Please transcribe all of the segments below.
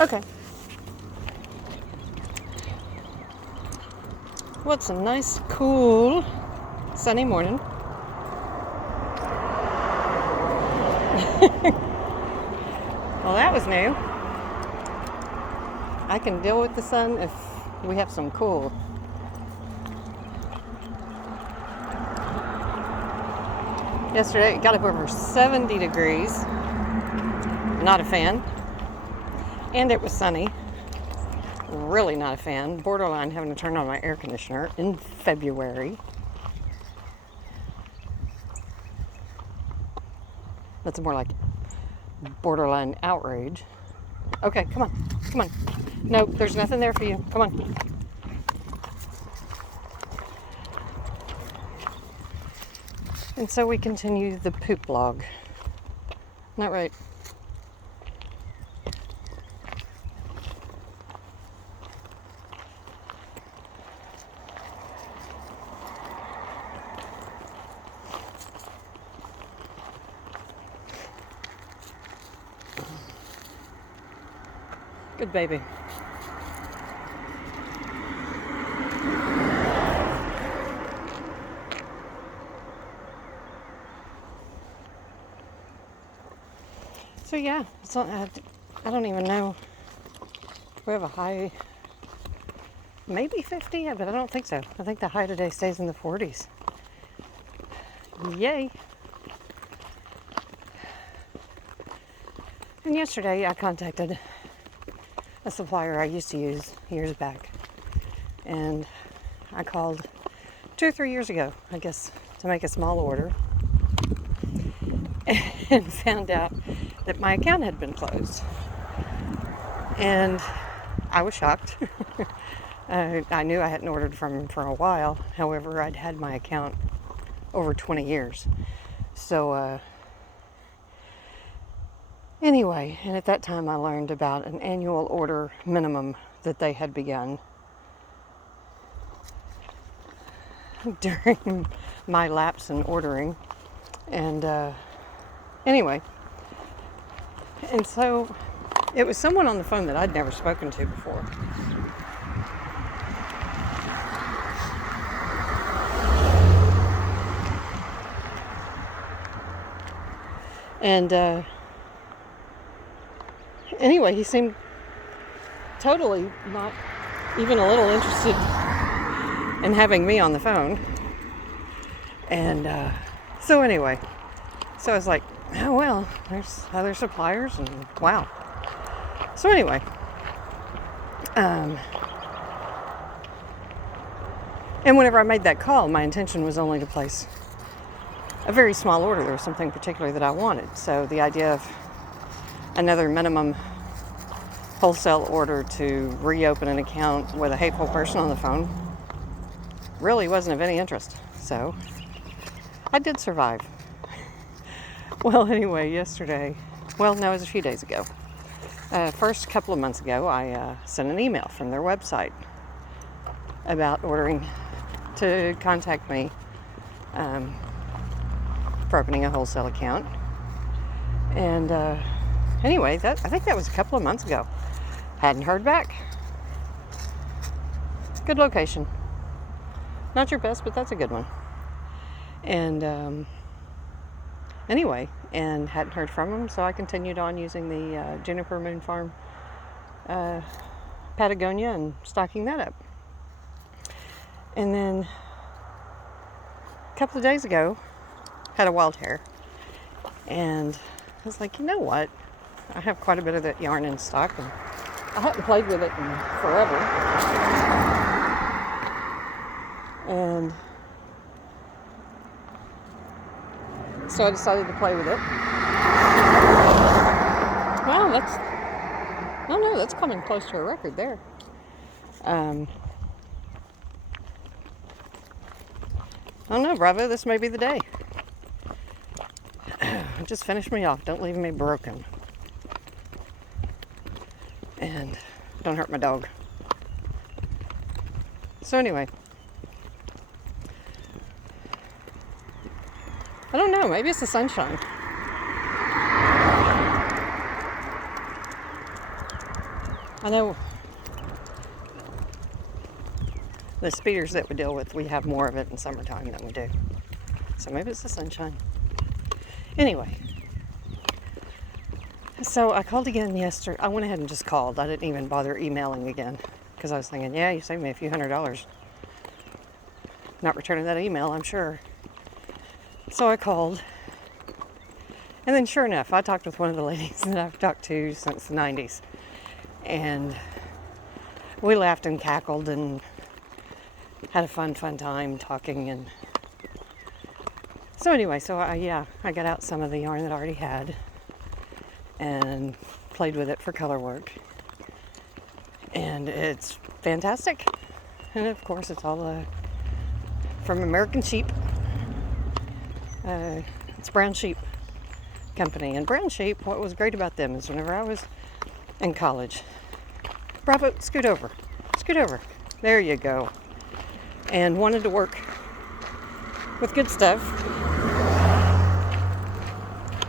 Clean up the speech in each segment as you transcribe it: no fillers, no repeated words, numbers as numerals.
Okay. Well, it's a nice, cool, sunny morning. Well, that was new. I can deal with the sun if we have some cool. Yesterday it got up over 70 degrees. Not a fan. And it was sunny. Really not a fan. Borderline having to turn on my air conditioner in February. That's more like borderline outrage. Okay, come on. Come on. Nope, there's nothing there for you. Come on. And so we continue the poop log. Not right. Good baby. So yeah, I don't even know. We have a high, maybe 50, but I don't think so. I think the high today stays in the 40s. Yay. And yesterday I contacted a supplier I used to use years back. And I called 2 or 3 years ago, I guess, to make a small order. And found out that my account had been closed. And I was shocked. I knew I hadn't ordered from him for a while. However, I'd had my account over 20 years. So, anyway, and at that time I learned about an annual order minimum that they had begun during my lapse in ordering. And anyway, and so it was someone on the phone that I'd never spoken to before. And anyway, he seemed totally not even a little interested in having me on the phone. And so anyway, so I was like, oh well, there's other suppliers, and wow. So anyway, and whenever I made that call, my intention was only to place a very small order. There was something particular that I wanted. So the idea of another minimum wholesale order to reopen an account with a hateful person on the phone really wasn't of any interest. So I did survive. Well, anyway, yesterday, well, no, it was a few days ago. First couple of months ago, I sent an email from their website about ordering to contact me for opening a wholesale account. And anyway, I think that was a couple of months ago. Hadn't heard back. Good location. Not your best, but that's a good one. And anyway, and hadn't heard from them, so I continued on using the Juniper Moon Farm Patagonia and stocking that up. And then a couple of days ago, had a wild hair, and I was like, you know what? I have quite a bit of that yarn in stock, and I hadn't played with it in forever. And so I decided to play with it. Well, that's coming close to a record there. I don't know, Bravo, this may be the day. Just finish me off. Don't leave me broken. And don't hurt my dog. So anyway, I don't know, maybe it's the sunshine. I know the speeders that we deal with, we have more of it in summertime than we do. So maybe it's the sunshine. Anyway, so I called again yesterday. I went ahead and just called. I didn't even bother emailing again because I was thinking, yeah, you saved me a few $100. Not returning that email, I'm sure. So I called. And then sure enough, I talked with one of the ladies that I've talked to since the 90s. And we laughed and cackled and had a fun time talking. And so anyway, I got out some of the yarn that I already had and played with it for color work. And it's fantastic. And of course, it's all from American Sheep. It's Brown Sheep Company. And Brown Sheep, what was great about them is whenever I was in college, Bravo, scoot over. There you go. And wanted to work with good stuff.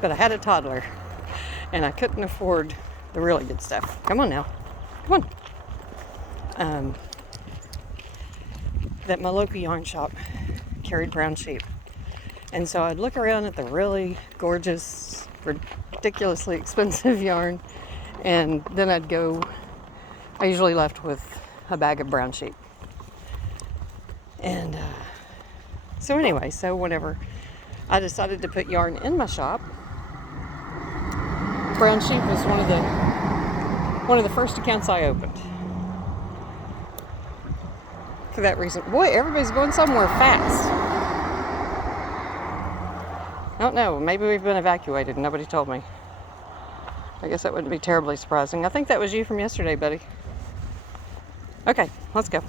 But I had a toddler and I couldn't afford the really good stuff. Come on now. Come on. That my local yarn shop carried Brown Sheep. And so I'd look around at the really gorgeous, ridiculously expensive yarn, and then I usually left with a bag of Brown Sheep. And so whenever I decided to put yarn in my shop, Brown Sheep was one of the first accounts I opened. For that reason. Boy, everybody's going somewhere fast. I don't know. Maybe we've been evacuated and nobody told me. I guess that wouldn't be terribly surprising. I think that was you from yesterday, buddy. Okay, let's go.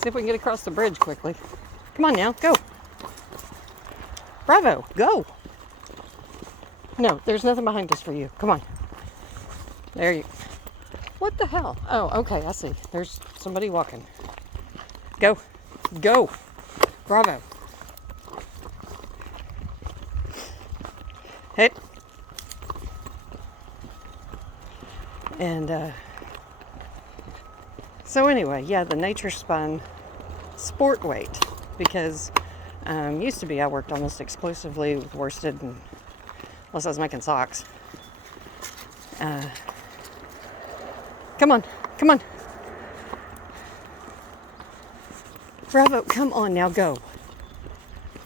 See if we can get across the bridge quickly. Come on now, go. Bravo, go. No, there's nothing behind us for you. Come on. There you. What the hell? Oh, okay, I see. There's somebody walking. Go. Go. Bravo. Hit. And so anyway, yeah, the Nature Spun sport weight, because used to be I worked almost exclusively with worsted, and unless I was making socks. Come on. Bravo, come on now, go.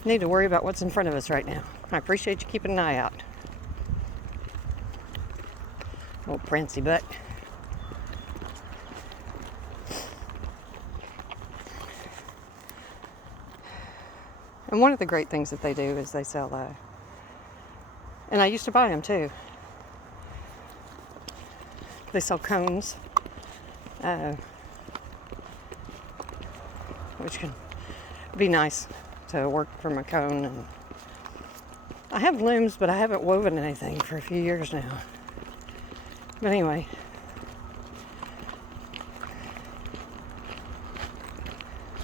Need to worry about what's in front of us right now. I appreciate you keeping an eye out. Old prancy butt. And one of the great things that they do is they sell, and I used to buy them too. They sell cones, which can be nice to work from a cone. And I have looms, but I haven't woven anything for a few years now. But anyway,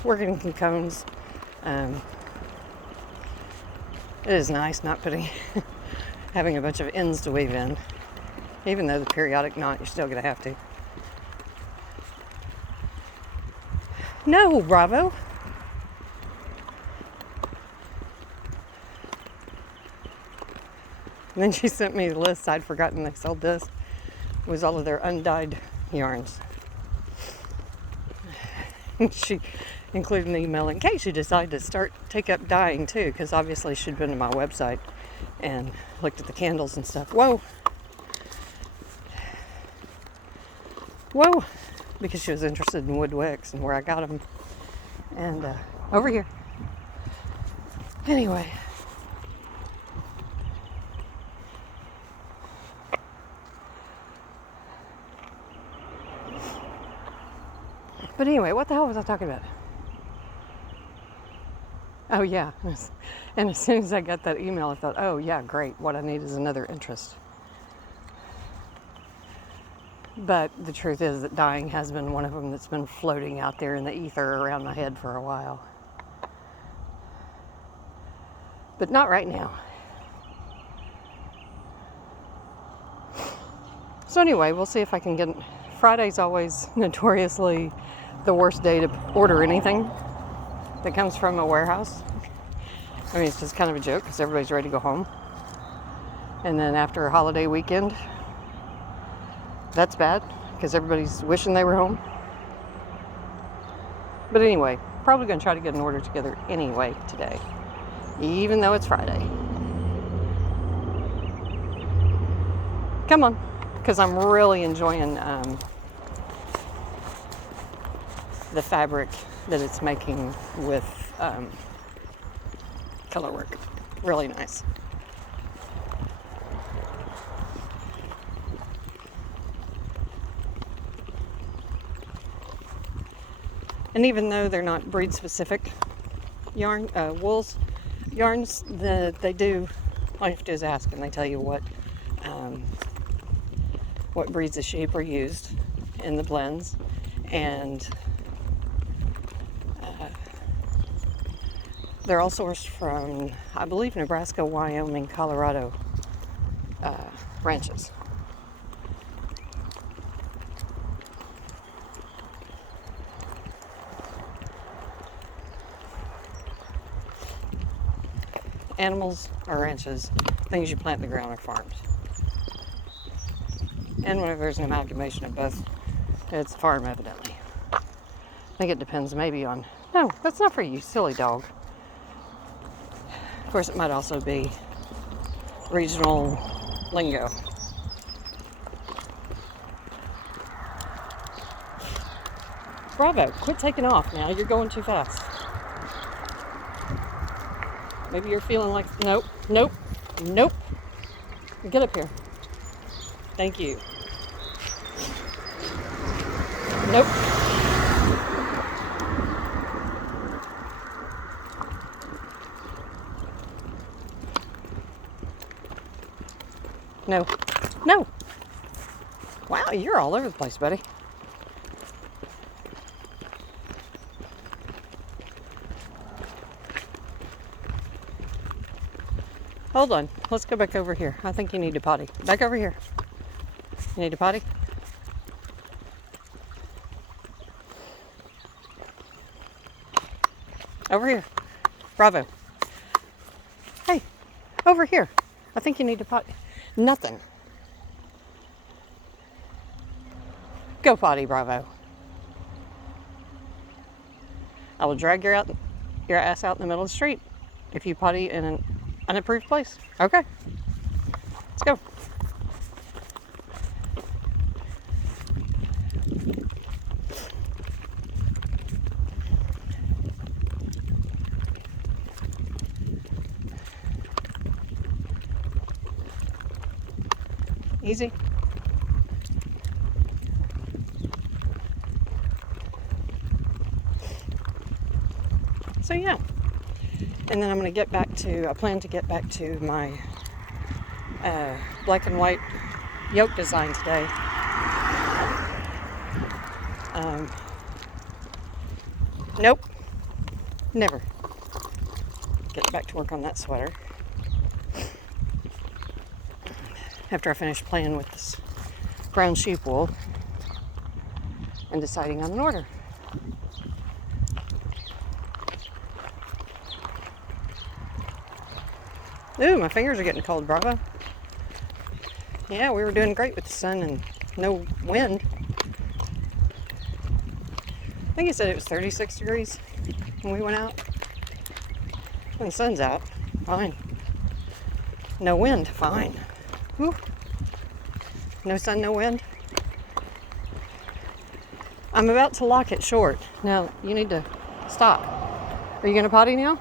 working from cones, it is nice not having a bunch of ends to weave in. Even though the periodic knot, you're still going to have to. No, Bravo. And then she sent me the list. I'd forgotten they sold this. It was all of their undyed yarns. She included an email in case you decide to take up dyeing too, because obviously she'd been to my website and looked at the candles and stuff. Whoa, because she was interested in wood wicks and where I got them. And over here. Anyway. But anyway, what the hell was I talking about? Oh, yeah. And as soon as I got that email, I thought, oh, yeah, great. What I need is another interest. But the truth is that dyeing has been one of them that's been floating out there in the ether around my head for a while. But not right now. So anyway, we'll see if I can get. Friday's always notoriously the worst day to order anything that comes from a warehouse. I mean, it's just kind of a joke because everybody's ready to go home. And then after a holiday weekend, that's bad because everybody's wishing they were home. But anyway, probably going to try to get an order together anyway today, even though it's Friday. Come on, because I'm really enjoying the fabric that it's making with color work. Really nice. And even though they're not breed specific yarns, they do, all you have to do is ask and they tell you what breeds of sheep are used in the blends. And they're all sourced from, I believe, Nebraska, Wyoming, Colorado ranches. Animals are ranches. Things you plant in the ground are farms. And whenever there's an amalgamation of both, it's a farm, evidently. I think it depends maybe on... No, that's not for you, silly dog. Of course, it might also be regional lingo. Bravo, quit taking off now. You're going too fast. Maybe you're feeling like, nope. Get up here. Thank you. Nope. No. Wow, you're all over the place, buddy. Hold on. Let's go back over here. I think you need to potty. Back over here. You need to potty? Over here. Bravo. Hey, over here. I think you need to potty. Nothing. Go potty, Bravo. I will drag your ass out in the middle of the street if you potty in an unapproved place. Okay. Let's go. Easy. So yeah. And then I'm going to get back to, I plan to get back to my black and white yoke design today. Nope. Never. Get back to work on that sweater. After I finish playing with this brown sheep wool and deciding on an order. Ooh, my fingers are getting cold, Bravo. Yeah, we were doing great with the sun and no wind. I think he said it was 36 degrees when we went out. When the sun's out, fine. No wind, fine. Whew. No sun, no wind. I'm about to lock it short. Now, you need to stop. Are you going to potty now?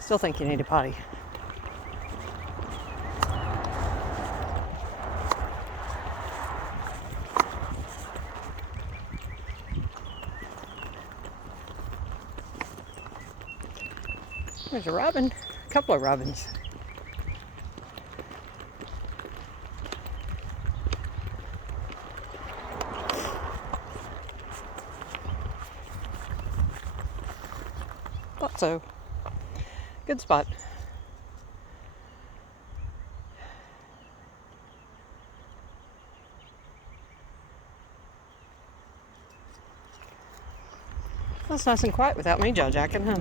Still think you need to potty. There's a robin. A couple of robins. Thought so. Good spot. That's nice and quiet without me jaw-jacking, huh?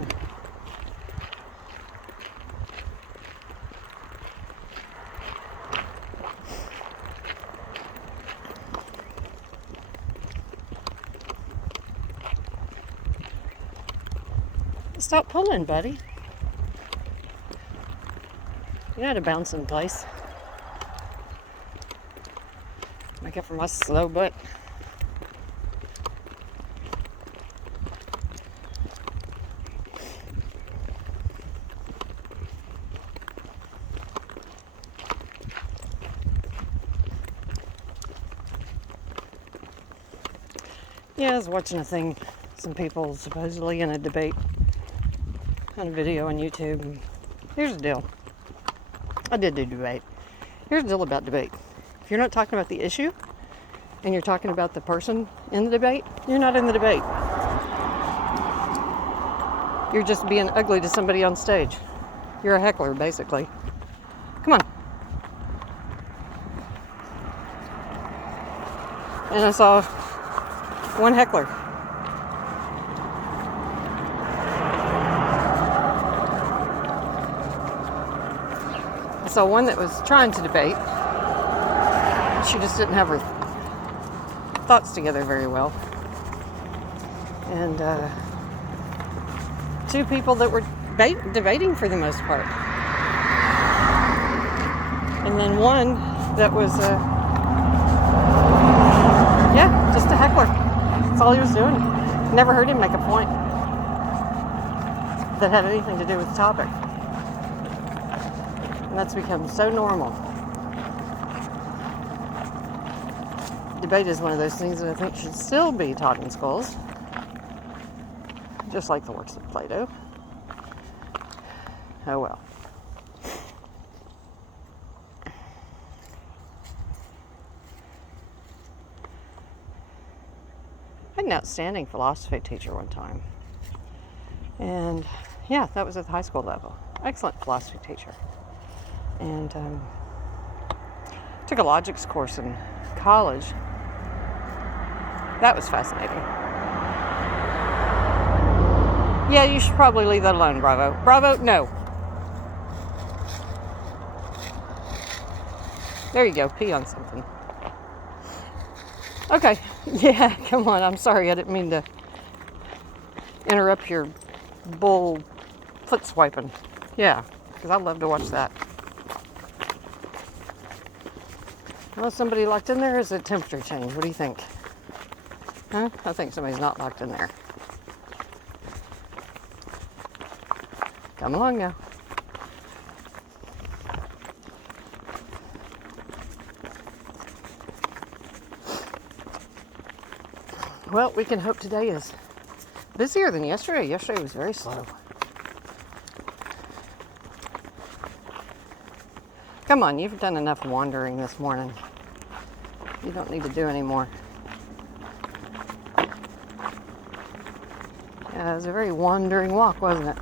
Stop pulling, buddy. You know how to bounce in place. Make up for my slow butt. Yeah, I was watching a thing, some people supposedly in a debate on a video on YouTube. And here's the deal. I did do debate. Here's the deal about debate. If you're not talking about the issue and you're talking about the person in the debate, you're not in the debate. You're just being ugly to somebody on stage. You're a heckler, basically. Come on. And I saw one heckler. I saw one that was trying to debate. She just didn't have her thoughts together very well. And two people that were debating for the most part. And then one that was, just a heckler. That's all he was doing. Never heard him make a point that had anything to do with the topic. And that's become so normal. Debate is one of those things that I think should still be taught in schools, just like the works of Plato. Oh well. I had an outstanding philosophy teacher one time. And yeah, that was at the high school level. Excellent philosophy teacher. And took a logics course in college. That was fascinating. Yeah, you should probably leave that alone, Bravo. Bravo, no. There you go, pee on something. Okay, yeah, come on, I'm sorry, I didn't mean to interrupt your bull foot swiping. Yeah, because I love to watch that. Well, somebody locked in there, or is it temperature change? What do you think? Huh? I think somebody's not locked in there. Come along now. Well, we can hope today is busier than yesterday. Yesterday was very slow. Come on, you've done enough wandering this morning. You don't need to do any more. Yeah, it was a very wandering walk, wasn't it?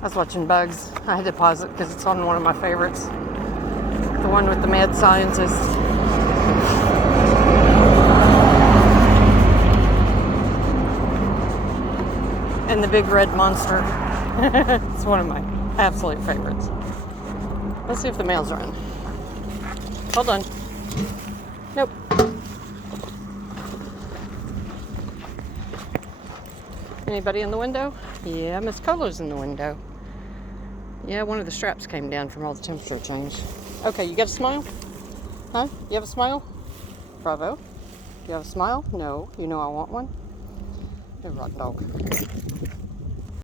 I was watching Bugs. I had to pause it because it's on one of my favorites. The one with the mad scientist. And the big red monster. It's one of my absolute favorites. Let's see if the mail's are in. Hold on. Nope. Anybody in the window? Yeah, Miss Colo's in the window. Yeah, one of the straps came down from all the temperature change. Okay, you got a smile? Huh? You have a smile? Bravo. You have a smile? No. You know I want one? Hey, rotten dog.